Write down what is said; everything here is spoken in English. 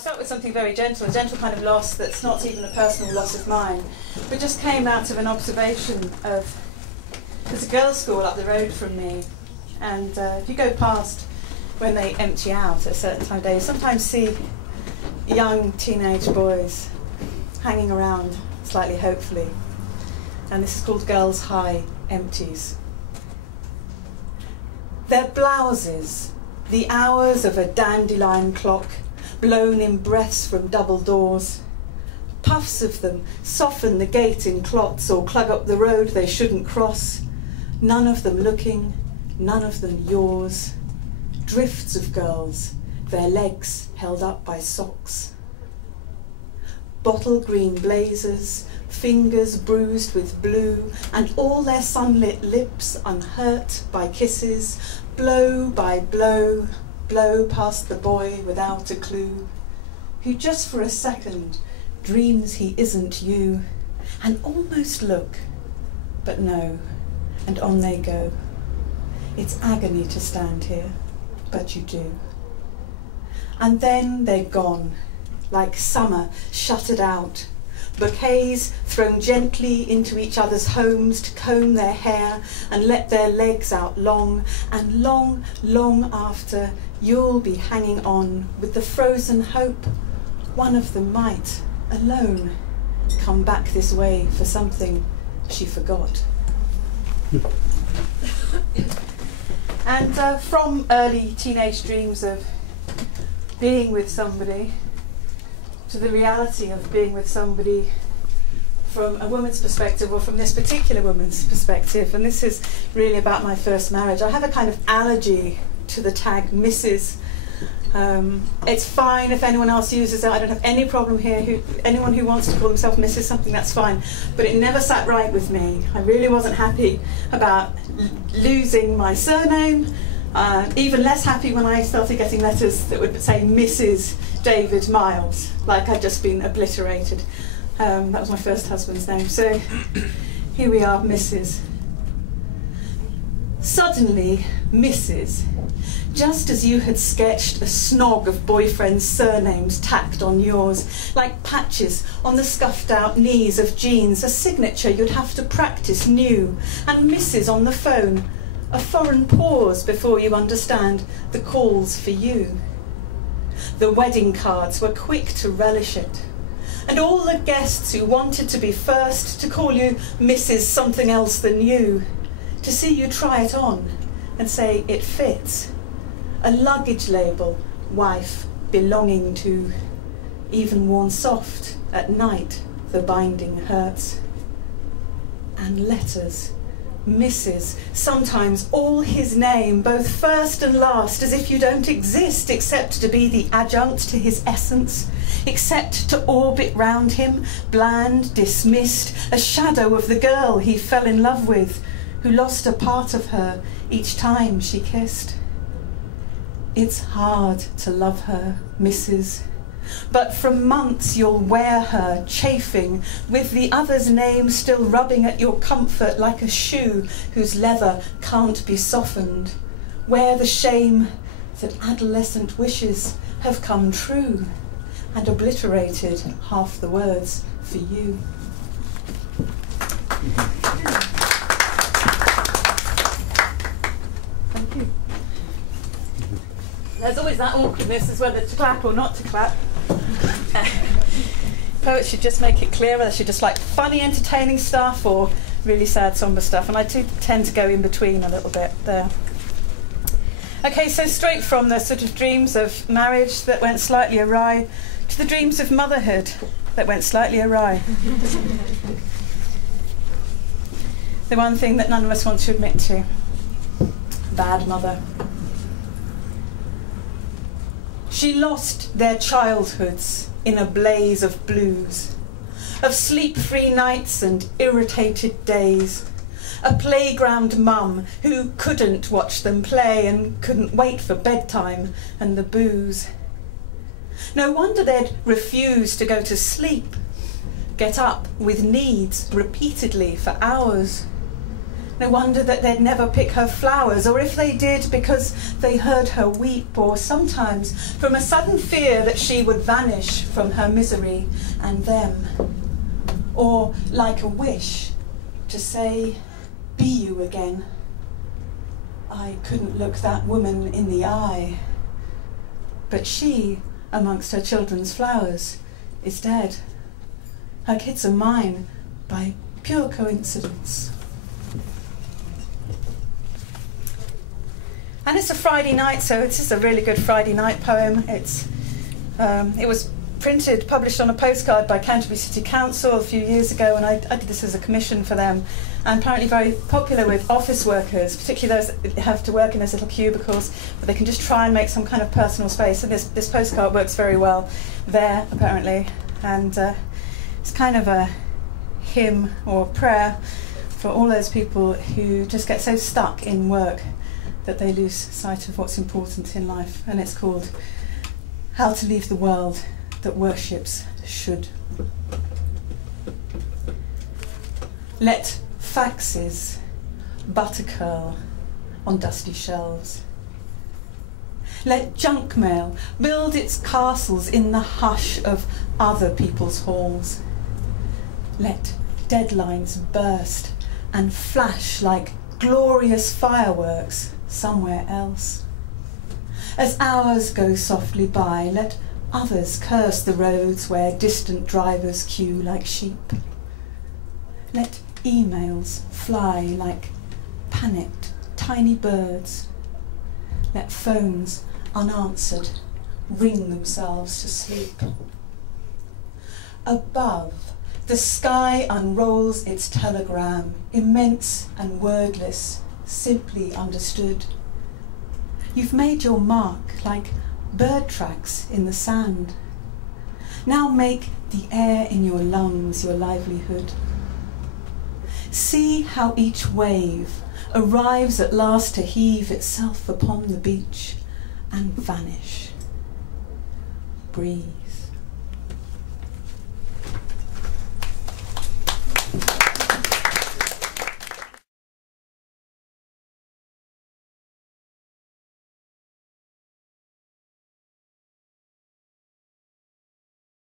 start with something very gentle, a gentle kind of loss that's not even a personal loss of mine, but just came out of an observation of, there's a girls' school up the road from me, and if you go past when they empty out at a certain time of day, you sometimes see young teenage boys hanging around slightly hopefully, and this is called Girls' High Empties. Their blouses, the hours of a dandelion clock, blown in breaths from double doors. Puffs of them soften the gate in clots or clog up the road they shouldn't cross. None of them looking, none of them yours. Drifts of girls, their legs held up by socks. Bottle green blazers, fingers bruised with blue, and all their sunlit lips unhurt by kisses, blow by blow, blow past the boy without a clue, who just for a second dreams he isn't you, and almost look, but no, and on they go. It's agony to stand here, but you do. And then they're gone, like summer shuttered out, bouquets thrown gently into each other's homes to comb their hair and let their legs out long, and long, long after, you'll be hanging on with the frozen hope one of them might, alone, come back this way for something she forgot. And from early teenage dreams of being with somebody to the reality of being with somebody from a woman's perspective, or from this particular woman's perspective, and this is really about my first marriage. I have a kind of allergy to the tag Mrs. It's fine if anyone else uses it. I don't have any problem here. Anyone who wants to call himself Mrs. something, that's fine. But it never sat right with me. I really wasn't happy about losing my surname. Even less happy when I started getting letters that would say Mrs. David Miles, like I'd just been obliterated. That was my first husband's name. So here we are, Mrs. Suddenly, Mrs., just as you had sketched a snog of boyfriends' surnames tacked on yours, like patches on the scuffed out knees of jeans, a signature you'd have to practice new, and Mrs. on the phone, a foreign pause before you understand the calls for you. The wedding cards were quick to relish it, and all the guests who wanted to be first to call you Mrs. something else than you, to see you try it on and say it fits. A luggage label, wife belonging to, even worn soft at night, the binding hurts. And letters, Mrs., sometimes all his name, both first and last, as if you don't exist except to be the adjunct to his essence, except to orbit round him, bland, dismissed, a shadow of the girl he fell in love with, who lost a part of her each time she kissed. It's hard to love her, Mrs., but for months you'll wear her, chafing, with the other's name still rubbing at your comfort like a shoe whose leather can't be softened. Wear the shame that adolescent wishes have come true and obliterated half the words for you. Thank you. There's always that awkwardness as whether to clap or not to clap. Poets should just make it clear whether they should just like funny, entertaining stuff or really sad, somber stuff, and I do tend to go in between a little bit there. Okay, so straight from the sort of dreams of marriage that went slightly awry to the dreams of motherhood that went slightly awry. The one thing that none of us want to admit to: bad mother. She lost their childhoods in a blaze of blues, of sleep-free nights and irritated days, a playground mum who couldn't watch them play and couldn't wait for bedtime and the booze. No wonder they'd refuse to go to sleep, get up with needs repeatedly for hours. No wonder that they'd never pick her flowers, or if they did, because they heard her weep, or sometimes from a sudden fear that she would vanish from her misery and them. Or like a wish to say, be you again. I couldn't look that woman in the eye, but she, amongst her children's flowers, is dead. Her kids are mine by pure coincidence. And it's a Friday night, so this is a really good Friday night poem. It was published on a postcard by Canterbury City Council a few years ago, and I did this as a commission for them, and apparently very popular with office workers, particularly those that have to work in those little cubicles where they can just try and make some kind of personal space, and this postcard works very well there, apparently, and it's kind of a hymn or prayer for all those people who just get so stuck in work that they lose sight of what's important in life, and it's called How to Leave the World That Worships Should. Let faxes butter curl on dusty shelves. Let junk mail build its castles in the hush of other people's halls. Let deadlines burst and flash like glorious fireworks somewhere else. As hours go softly by, let others curse the roads where distant drivers queue like sheep. Let emails fly like panicked tiny birds. Let phones unanswered ring themselves to sleep. Above, the sky unrolls its telegram, immense and wordless, simply understood. You've made your mark like bird tracks in the sand. Now make the air in your lungs your livelihood. See how each wave arrives at last to heave itself upon the beach and vanish. Breathe.